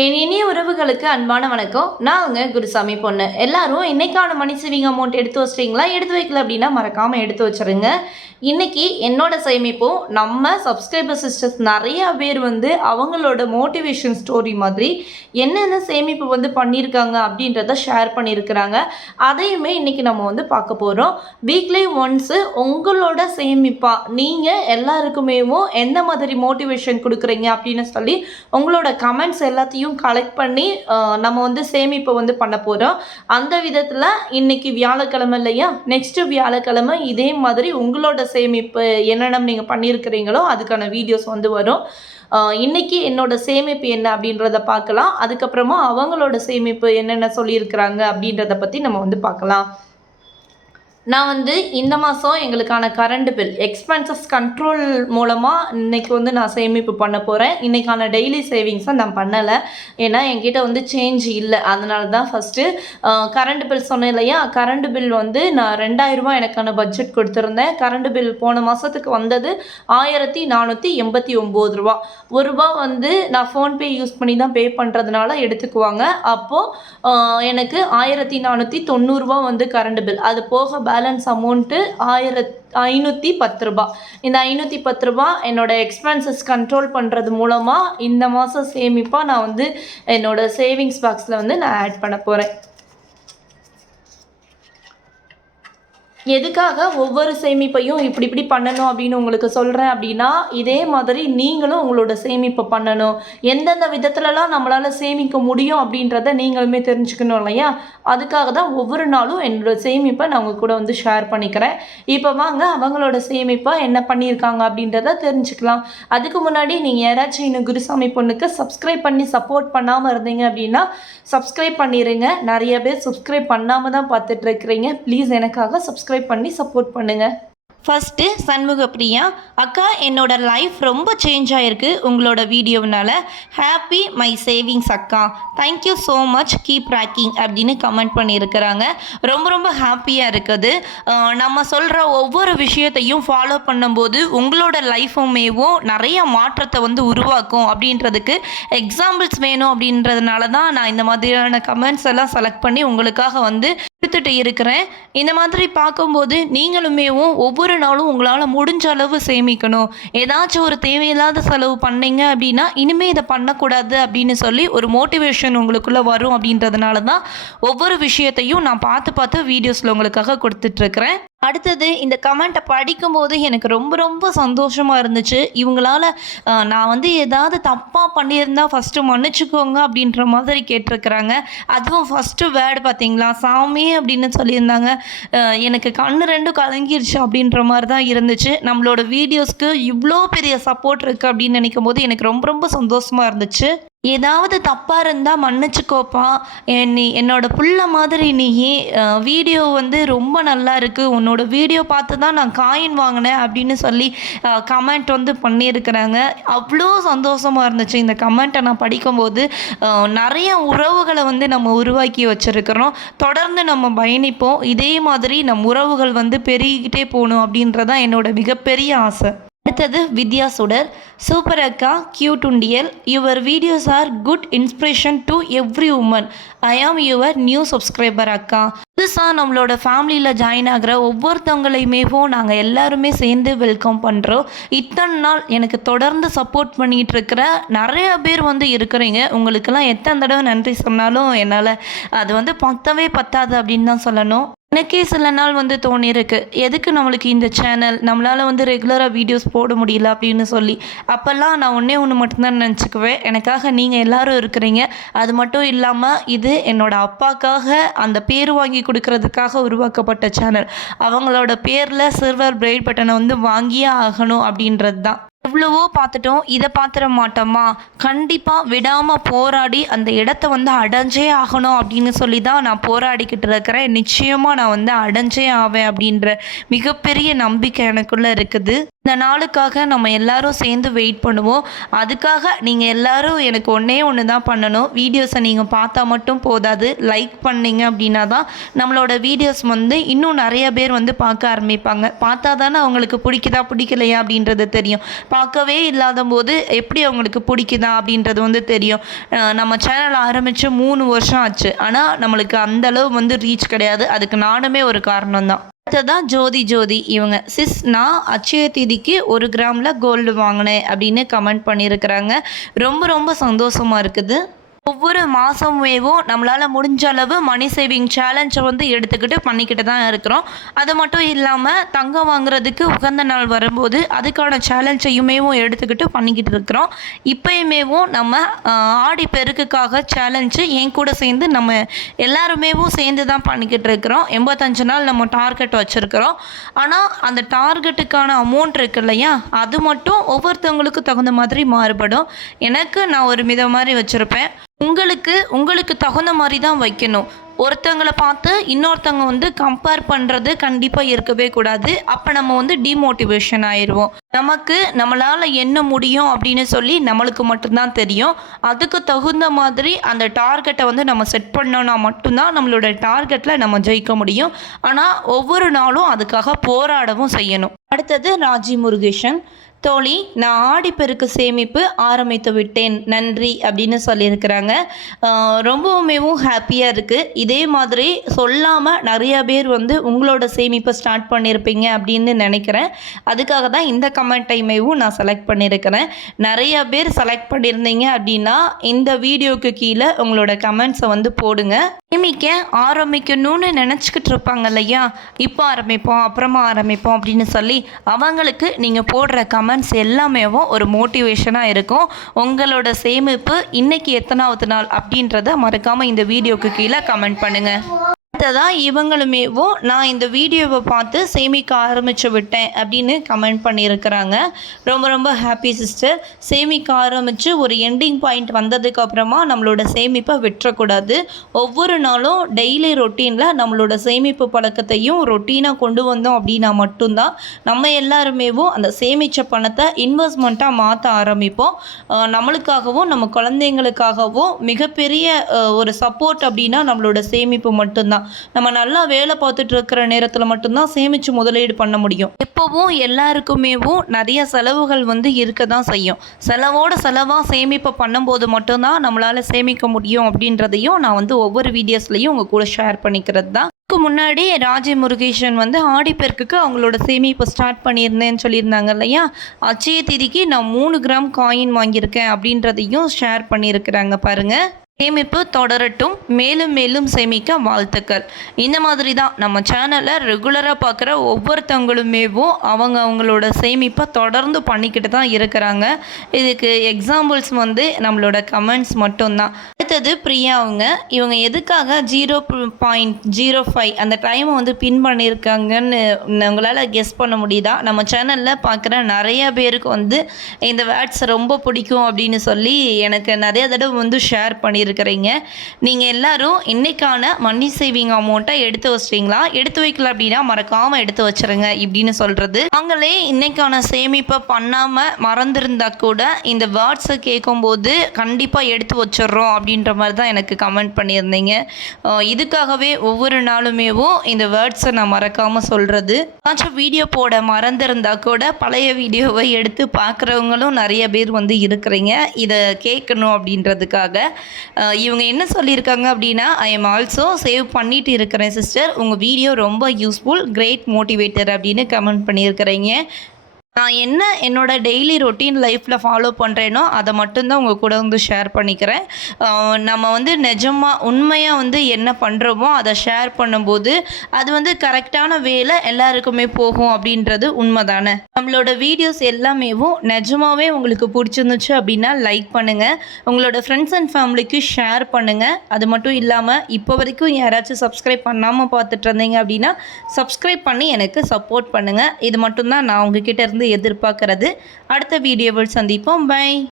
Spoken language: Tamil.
என் இனிய உறவுகளுக்கு அன்பான வணக்கம். நான் உங்க குருசாமி பொண்ணு. எல்லாரும் இன்னைக்கான மணி சேவிங் அமௌண்ட் எடுத்து வச்சிட்டீங்களா? எடுத்து வைக்கல அப்படின்னா மறக்காம எடுத்து வச்சிருங்க. இன்னைக்கு என்னோட சேமிப்பும் நம்ம சப்ஸ்கிரைபர் சிஸ்டர்ஸ் நிறைய பேர் வந்து அவங்களோட மோட்டிவேஷன் ஸ்டோரி மாதிரி என்னென்ன சேமிப்பு வந்து பண்ணியிருக்காங்க அப்படின்றத ஷேர் பண்ணியிருக்கிறாங்க. அதையுமே இன்னைக்கு நம்ம வந்து பார்க்க போகிறோம் வீக்லி ஒன்ஸு உங்களோட சேமிப்பாக நீங்கள் எல்லாருக்குமேவும் எந்த மாதிரி மோட்டிவேஷன் கொடுக்குறீங்க அப்படின்னு சொல்லி உங்களோட கமெண்ட்ஸ் எல்லாத்தையும் கலெக்ட் பண்ணி நம்ம வந்து சேமிப்பை வந்து பண்ண போகிறோம் அந்த விதத்தில் இன்னைக்கு வியாழக்கிழமை இல்லையா நெக்ஸ்ட்டு வியாழக்கிழமை இதே மாதிரி உங்களோட சேமிப்பு என்னென்ன நீங்கள் பண்ணியிருக்கிறீங்களோ அதுக்கான வீடியோஸ் வந்து வரும். இன்றைக்கி இன்னைக்கு என்னோட சேமிப்பு என்ன அப்படின்றத பார்க்கலாம். அதுக்கப்புறமா அவங்களோட சேமிப்பு என்னென்ன சொல்லியிருக்கிறாங்க அப்படின்றத பற்றி நம்ம வந்து பார்க்கலாம். நான் வந்து இந்த மாதம் எங்களுக்கான கரண்ட் பில் எக்ஸ்பென்சஸ் கண்ட்ரோல் மூலமாக இன்னைக்கு வந்து நான் சேமிப்பு பண்ண போகிறேன் இன்றைக்கான டெய்லி சேவிங்ஸை நான் பண்ணலை. ஏன்னா என்கிட்ட வந்து சேஞ்ச் இல்லை. அதனால தான் ஃபஸ்ட்டு கரண்ட் பில் சொன்னேன் இல்லையா? கரண்ட் பில் வந்து நான் ரெண்டாயிரரூபா எனக்கான பட்ஜெட் கொடுத்துருந்தேன். கரண்ட் பில் போன மாதத்துக்கு வந்தது ஆயிரத்தி நானூற்றி எண்பத்தி ஒம்பது ரூபா. ஒரு ரூபா வந்து நான் ஃபோன்பே யூஸ் பண்ணி தான் பே பண்ணுறதுனால எடுத்துக்குவாங்க. அப்போது எனக்கு ஆயிரத்தி நானூற்றி தொண்ணூறுரூவா வந்து கரண்ட் பில் அது போக பேலன்ஸ் அமௌண்ட்டு ஆயிரத் ஐநூற்றி பத்து ரூபா. இந்த ஐநூற்றி பத்து ரூபா என்னோட எக்ஸ்பென்சஸ் கண்ட்ரோல் பண்ணுறது மூலமாக இந்த மாதம் சேமிப்பாக நான் வந்து என்னோடய சேவிங்ஸ் பாக்ஸில் வந்து நான் ஆட் பண்ண போகிறேன் எதுக்காக ஒவ்வொரு சேமிப்பையும் இப்படி இப்படி பண்ணணும் அப்படின்னு உங்களுக்கு சொல்கிறேன் அப்படின்னா இதே மாதிரி நீங்களும் உங்களோட சேமிப்பை பண்ணணும். எந்தெந்த விதத்துலலாம் நம்மளால் சேமிக்க முடியும் அப்படின்றத நீங்களுமே தெரிஞ்சுக்கணும் இல்லையா? அதுக்காக தான் ஒவ்வொரு நாளும் என்னோட சேமிப்பை நான் உங்கள் கூட வந்து ஷேர் பண்ணிக்கிறேன். இப்போ வாங்க அவங்களோட சேமிப்பை என்ன பண்ணியிருக்காங்க அப்படின்றத தெரிஞ்சுக்கலாம். அதுக்கு முன்னாடி நீங்கள் யாராச்சும் இன்னும் குருசாமி பொண்ணுக்கு சப்ஸ்கிரைப் பண்ணி சப்போர்ட் பண்ணாமல் இருந்தீங்க அப்படின்னா சப்ஸ்கிரைப் பண்ணிடுங்க நிறைய பேர் சப்ஸ்கிரைப் பண்ணாமல் தான் பார்த்துட்டு இருக்கிறீங்க. ப்ளீஸ் எனக்காக சப்ஸ்கிரைப் பண்ணி சப்போர்ட் பண்ணுங்கள் ஃபஸ்ட்டு சண்முக பிரியா அக்கா என்னோட லைஃப் ரொம்ப சேஞ்ச் ஆகிருக்கு உங்களோட வீடியோவினால ஹாப்பி மை சேவிங்ஸ் அக்கா. Thank you so much keep tracking அப்படின்னு கமெண்ட் பண்ணியிருக்கிறாங்க. ரொம்ப ரொம்ப ஹாப்பியாக இருக்குது. நம்ம சொல்கிற ஒவ்வொரு விஷயத்தையும் ஃபாலோ பண்ணும்போது உங்களோட லைஃபுமேவும் நிறைய மாற்றத்தை வந்து உருவாக்கும் அப்படின்றதுக்கு எக்ஸாம்பிள்ஸ் வேணும் அப்படின்றதுனால தான் நான் இந்த மாதிரியான கமெண்ட்ஸ் எல்லாம் செலக்ட் பண்ணி உங்களுக்காக வந்து கொடுத்துட்டு இருக்கிறேன். இந்த மாதிரி பார்க்கும்போது நீங்களுமேவும் ஒவ்வொரு நாளும் உங்களால் முடிஞ்ச அளவு சேமிக்கணும். ஏதாச்சும் ஒரு தேவையில்லாத செலவு பண்ணீங்க அப்படின்னா இனிமேல் இதை பண்ணக்கூடாது அப்படின்னு சொல்லி ஒரு மோட்டிவேஷன் உங்களுக்குள்ளே வரும் அப்படின்றதுனால தான் ஒவ்வொரு விஷயத்தையும் நான் பார்த்து பார்த்து வீடியோஸில் உங்களுக்காக கொடுத்துட்ருக்குறேன் அடுத்தது இந்த கமெண்ட்டை படிக்கும்போது எனக்கு ரொம்ப ரொம்ப சந்தோஷமாக இருந்துச்சு. இவங்களால நான் வந்து ஏதாவது தப்பாக பண்ணியிருந்தா ஃபஸ்ட்டு மன்னிச்சுக்கோங்க அப்படின்ற மாதிரி கேட்டிருக்கிறாங்க. அதுவும் ஃபஸ்ட்டு வேர்டு பார்த்தீங்களா? சாமி அப்படின்னு சொல்லியிருந்தாங்க. எனக்கு கண் ரெண்டும் கலங்கிருச்சு அப்படின்ற மாதிரி தான் இருந்துச்சு. நம்மளோட வீடியோஸ்க்கு இவ்வளோ பெரிய சப்போர்ட் இருக்குது அப்படின்னு நினைக்கும் போது எனக்கு ரொம்ப ரொம்ப சந்தோஷமாக இருந்துச்சு. ஏதாவது தப்பாக இருந்தால் மன்னிச்சுக்கோப்பா. என் நீ என்னோட புள்ள மாதிரி நீ வீடியோ வந்து ரொம்ப நல்லா இருக்குது உன்னோட வீடியோ பார்த்து தான் நான் காயின் வாங்கினேன் அப்படின்னு சொல்லி கமெண்ட் வந்து பண்ணியிருக்கிறாங்க. அவ்வளோ சந்தோஷமாக இருந்துச்சு. இந்த கமெண்ட்டை நான் படிக்கும்போது நிறைய உறவுகளை வந்து நம்ம உருவாக்கி வச்சுருக்கிறோம். தொடர்ந்து நம்ம பயணிப்போம். இதே மாதிரி நம் உறவுகள் வந்து பெருகிக்கிட்டே போகணும் அப்படின்றதான் என்னோட மிகப்பெரிய ஆசை. அடுத்தது வித்யா சுடர். சூப்பர் அக்கா கியூட் உண்டியல். Your videos are good inspiration to every woman I am your new subscriber அக்கா. புதுசாக நம்மளோட ஃபேமிலியில் ஜாயின் ஆகிற ஒவ்வொருத்தவங்களையுமேவும் நாங்கள் எல்லாருமே சேர்ந்து வெல்கம் பண்ணுறோம் இத்தனை நாள் எனக்கு தொடர்ந்து சப்போர்ட் பண்ணிகிட்டு இருக்கிற நிறைய பேர் வந்து இருக்கிறீங்க. உங்களுக்கெல்லாம் எத்தனை தடவை நன்றி சொன்னாலும் என்னால் அது வந்து பத்தவே பத்தாது அப்படின்னு தான் சொல்லணும். எனக்கே சில நாள் வந்து தோணியிருக்கு. எதுக்கு நம்மளுக்கு இந்த சேனல் நம்மளால் வந்து ரெகுலராக வீடியோஸ் போட முடியல அப்படின்னு சொல்லி. அப்போல்லாம் நான் ஒன்றே ஒன்று மட்டும்தான் நினச்சிக்குவேன். எனக்காக நீங்கள் எல்லோரும் இருக்கிறீங்க. அது மட்டும் இல்லாமல் இது என்னோடய அப்பாக்காக அந்த பேர் வாங்கி கொடுக்கறதுக்காக உருவாக்கப்பட்ட சேனல் அவங்களோட பேரில் சில்வர் பிரைட் பட்டனை வந்து வாங்கியே ஆகணும் அப்படின்றது தான். எவ்வளவோ பார்த்துட்டோம் இதை பார்த்துட மாட்டோமா? கண்டிப்பாக விடாமல் போராடி அந்த இடத்த வந்து அடைஞ்சே ஆகணும் அப்படின்னு சொல்லி தான் நான் போராடிக்கிட்டு இருக்கிறேன். நிச்சயமாக நான் வந்து அடைஞ்சே ஆவேன் அப்படின்ற மிகப்பெரிய நம்பிக்கை எனக்குள்ளே இருக்குது. இந்த நாளுக்காக நம்ம எல்லாரும் சேர்ந்து வெயிட் பண்ணுவோம். அதுக்காக நீங்கள் எல்லாரும் எனக்கு ஒன்றே ஒன்று தான் பண்ணணும். வீடியோஸை நீங்கள் பார்த்தா மட்டும் போதாது. லைக் பண்ணீங்க அப்படின்னா தான் நம்மளோட வீடியோஸ் வந்து இன்னும் நிறைய பேர் வந்து பார்க்க ஆரம்பிப்பாங்க. பார்த்தா தானே அவங்களுக்கு பிடிக்குதா பிடிக்கலையா அப்படின்றது தெரியும். பார்க்கவே இல்லாத போது எப்படி அவங்களுக்கு பிடிக்குதா அப்படின்றது வந்து தெரியும். நம்ம சேனல் ஆரம்பித்து மூணு வருஷம் ஆச்சு. ஆனால் நம்மளுக்கு அந்த அளவு வந்து ரீச் கிடையாது. அதுக்கு நானுமே ஒரு காரணம் தான். அடுத்ததான் ஜோதி ஜோதி இவங்க. சிஸ் நான் அச்சய தேதிக்கு ஒரு கிராமில் கோல்டு வாங்கினேன் அப்படின்னு கமெண்ட் பண்ணியிருக்கிறாங்க. ரொம்ப ரொம்ப சந்தோஷமாக இருக்குது. ஒவ்வொரு மாதமேவும் நம்மளால் முடிஞ்ச அளவு மணி சேவிங் சேலஞ்சை வந்து எடுத்துக்கிட்டு பண்ணிக்கிட்டு தான் இருக்கிறோம். அது மட்டும் இல்லாமல் தங்கம் வாங்குறதுக்கு உகந்த நாள் வரும்போது அதுக்கான சேலஞ்சையுமேவும் எடுத்துக்கிட்டு பண்ணிக்கிட்டு இருக்கிறோம். இப்பயுமேவும் நம்ம ஆடி பெருக்குக்காக சேலஞ்சு என் கூட சேர்ந்து நம்ம எல்லாருமேவும் சேர்ந்து தான் பண்ணிக்கிட்டு இருக்கிறோம். எண்பத்தஞ்சு நாள் நம்ம டார்கெட் வச்சுருக்கிறோம். ஆனால் அந்த டார்கெட்டுக்கான அமௌண்ட் இருக்கு இல்லையா? அது மட்டும் ஒவ்வொருத்தவங்களுக்கு தகுந்த மாதிரி மாறுபடும். எனக்கு நான் ஒரு மித மாதிரி வச்சுருப்பேன். உங்களுக்கு உங்களுக்கு தகுந்த மாதிரி தான் வைக்கணும். ஒருத்தங்களை பார்த்து இன்னொருத்தவங்க வந்து கம்பேர் பண்ணுறது கண்டிப்பாக இருக்கவே கூடாது. அப்போ நம்ம வந்து டிமோட்டிவேஷன் ஆயிடுவோம். நமக்கு நம்மளால் என்ன முடியும் அப்படின்னு சொல்லி நம்மளுக்கு மட்டும்தான் தெரியும். அதுக்கு தகுந்த மாதிரி அந்த டார்கெட்டை வந்து நம்ம செட் பண்ணோன்னா மட்டும்தான் நம்மளோட டார்கெட்டில் நம்ம ஜெயிக்க முடியும். ஆனால் ஒவ்வொரு நாளும் அதுக்காக போராடவும் செய்யணும். அடுத்தது ராஜி முருகேஷன் தோழி நான் ஆடிப்பெருக்கு சேமிப்பு ஆரம்பித்து விட்டேன். நன்றி அப்படின்னு சொல்லியிருக்கிறாங்க. ரொம்பவுமேவும் ஹாப்பியாக இருக்குது இதே மாதிரி சொல்லாமல் நிறைய பேர் வந்து உங்களோட சேமிப்பை ஸ்டார்ட் பண்ணியிருப்பீங்க அப்படின்னு நினைக்கிறேன். அதுக்காக தான் இந்த கமெண்ட் டைமையும் நான் செலக்ட் பண்ணியிருக்கிறேன். நிறைய பேர் செலக்ட் பண்ணியிருந்தீங்க அப்படின்னா இந்த வீடியோக்கு கீழே உங்களோட கமெண்ட்ஸை வந்து போடுங்க. சேமிக்க ஆரம்பிக்கணும்னு நினச்சிக்கிட்டு இருப்பாங்க இல்லையா? இப்போ ஆரம்பிப்போம் அப்புறமா ஆரம்பிப்போம் அப்படின்னு சொல்லி அவங்களுக்கு நீங்கள் போடுற கமெண்ட்ஸ் எல்லாமேவும் ஒரு மோட்டிவேஷனாக இருக்கும். உங்களோட சேமிப்பு இன்னைக்கு எத்தனாவது நாள் அப்படின்றத மறக்காமல் இந்த வீடியோக்கு கீழே கமெண்ட் பண்ணுங்கள் அடுத்ததான் இவங்களுமேவும் நான் இந்த வீடியோவை பார்த்து சேமிக்க ஆரம்பித்து விட்டேன் அப்படின்னு கமெண்ட் பண்ணியிருக்கிறாங்க. ரொம்ப ரொம்ப ஹாப்பி சிஸ்டர் சேமிக்க ஆரம்பித்து ஒரு எண்டிங் பாயிண்ட் வந்ததுக்கு அப்புறமா நம்மளோட சேமிப்பை விட்டுறக்கூடாது. ஒவ்வொரு நாளும் டெய்லி ரொட்டீனில் நம்மளோட சேமிப்பு பழக்கத்தையும் ரொட்டீனாக கொண்டு வந்தோம் அப்படின்னா மட்டும்தான் நம்ம எல்லாருமேவும் அந்த சேமித்த பணத்தை இன்வெஸ்ட்மெண்ட்டாக மாற்ற ஆரம்பிப்போம். நம்மளுக்காகவும் நம்ம குழந்தைங்களுக்காகவும் மிகப்பெரிய ஒரு சப்போர்ட் அப்படின்னா நம்மளோட சேமிப்பு மட்டும்தான். நம்ம நல்லா வேலை பார்த்துட்டு இருக்கிற நேரத்தில் மட்டும்தான் சேமித்து முதலீடு பண்ண முடியும். எப்போவும் எல்லாருக்குமேவும் நிறைய செலவுகள் வந்து இருக்க தான் செய்யும். செலவோட செலவாக சேமிப்பை பண்ணும்போது மட்டும்தான் நம்மளால் சேமிக்க முடியும் அப்படின்றதையும் நான் வந்து ஒவ்வொரு வீடியோஸ்லையும் உங்கள் கூட ஷேர் பண்ணிக்கிறது தான். அதுக்கு முன்னாடி ராஜி முருகேஷன் வந்து ஆடிப்பெருக்குக்கு அவங்களோட சேமிப்பை ஸ்டார்ட் பண்ணியிருந்தேன்னு சொல்லியிருந்தாங்க இல்லையா? அச்சய திதிக்கு நான் மூணு கிராம் காயின் வாங்கியிருக்கேன் அப்படின்றதையும் ஷேர் பண்ணியிருக்கிறாங்க பாருங்கள் சேமிப்பு தொடரட்டும் மேலும் மேலும் சேமிக்க வாழ்த்துக்கள். இந்த மாதிரி தான் நம்ம சேனலை ரெகுலராக பார்க்குற ஒவ்வொருத்தவங்களுமேவும் அவங்க அவங்களோட சேமிப்பை தொடர்ந்து பண்ணிக்கிட்டு தான் இருக்கிறாங்க. இதுக்கு எக்ஸாம்பிள்ஸ் வந்து நம்மளோட கமெண்ட்ஸ் மட்டும்தான். அடுத்தது பிரியா அவங்க இவங்க எதுக்காக ஜீரோ பாயிண்ட் ஜீரோ ஃபைவ் அந்த டைமை வந்து பின் பண்ணியிருக்காங்கன்னு உங்களால் கெஸ் பண்ண முடியுதா? நம்ம சேனலில் பார்க்குற நிறைய பேருக்கு வந்து இந்த வேர்ட்ஸ் ரொம்ப பிடிக்கும் அப்படின்னு சொல்லி எனக்கு நிறைய தடவை வந்து ஷேர் பண்ணியிருக்கிறீங்க நீங்கள் எல்லோரும் இன்றைக்கான மணி சேவிங் அமௌண்ட்டை எடுத்து வச்சிட்டிங்களா? எடுத்து வைக்கல அப்படின்னா மறக்காமல் எடுத்து வச்சுருங்க இப்படின்னு சொல்கிறது நாங்களே இன்றைக்கான சேமிப்பை பண்ணாமல் மறந்துருந்தா கூட இந்த வேர்ட்ஸை கேட்கும்போது கண்டிப்பாக எடுத்து வச்சிடுறோம் அப்படின்ற மாதிரி தான் எனக்கு கமெண்ட் பண்ணியிருந்தீங்க. இதுக்காகவே ஒவ்வொரு நாளுமேவும் இந்த வேர்ட்ஸை நான் மறக்காமல் சொல்கிறது ஏதாச்சும் வீடியோ போட மறந்துருந்தா கூட பழைய வீடியோவை எடுத்து பார்க்குறவங்களும் நிறைய பேர் வந்து இருக்கிறீங்க. இதை கேட்கணும் அப்படின்றதுக்காக. இவங்க என்ன சொல்லியிருக்காங்க அப்படின்னா ஐ எம் ஆல்சோ சேவ் பண்ணிட்டு இருக்கிறேன் சிஸ்டர் உங்கள் வீடியோ ரொம்ப யூஸ்ஃபுல் கிரேட் மோட்டிவேட்டர் அப்படின்னு கமெண்ட் பண்ணியிருக்கிறீங்க. நான் என்ன என்னோட டெய்லி ரொட்டீன் லைஃப்பில் ஃபாலோ பண்ணுறேனோ அதை மட்டும்தான் உங்கள் கூட வந்து ஷேர் பண்ணிக்கிறேன். நம்ம வந்து நிஜமாக உண்மையாக வந்து என்ன பண்ணுறோமோ அதை ஷேர் பண்ணும்போது அது வந்து கரெக்டான வேலை எல்லாருக்குமே போகும் அப்படின்றது உண்மை தானே நம்மளோட வீடியோஸ் எல்லாமேவும் நிஜமாகவே உங்களுக்கு பிடிச்சிருந்துச்சு அப்படின்னா லைக் பண்ணுங்கள் உங்களோட ஃப்ரெண்ட்ஸ் அண்ட் ஃபேமிலிக்கு ஷேர் பண்ணுங்கள் அது மட்டும் இல்லாமல் இப்போ வரைக்கும் யாராச்சும் சப்ஸ்கிரைப் பண்ணாமல் பார்த்துட்டு இருந்தீங்க அப்படின்னா சப்ஸ்கிரைப் பண்ணி எனக்கு சப்போர்ட் பண்ணுங்கள் இது மட்டும்தான் நான் உங்ககிட்ட இருந்து எதிர்பார்க்கறது. அடுத்த வீடியோவில் சந்திப்போம். பை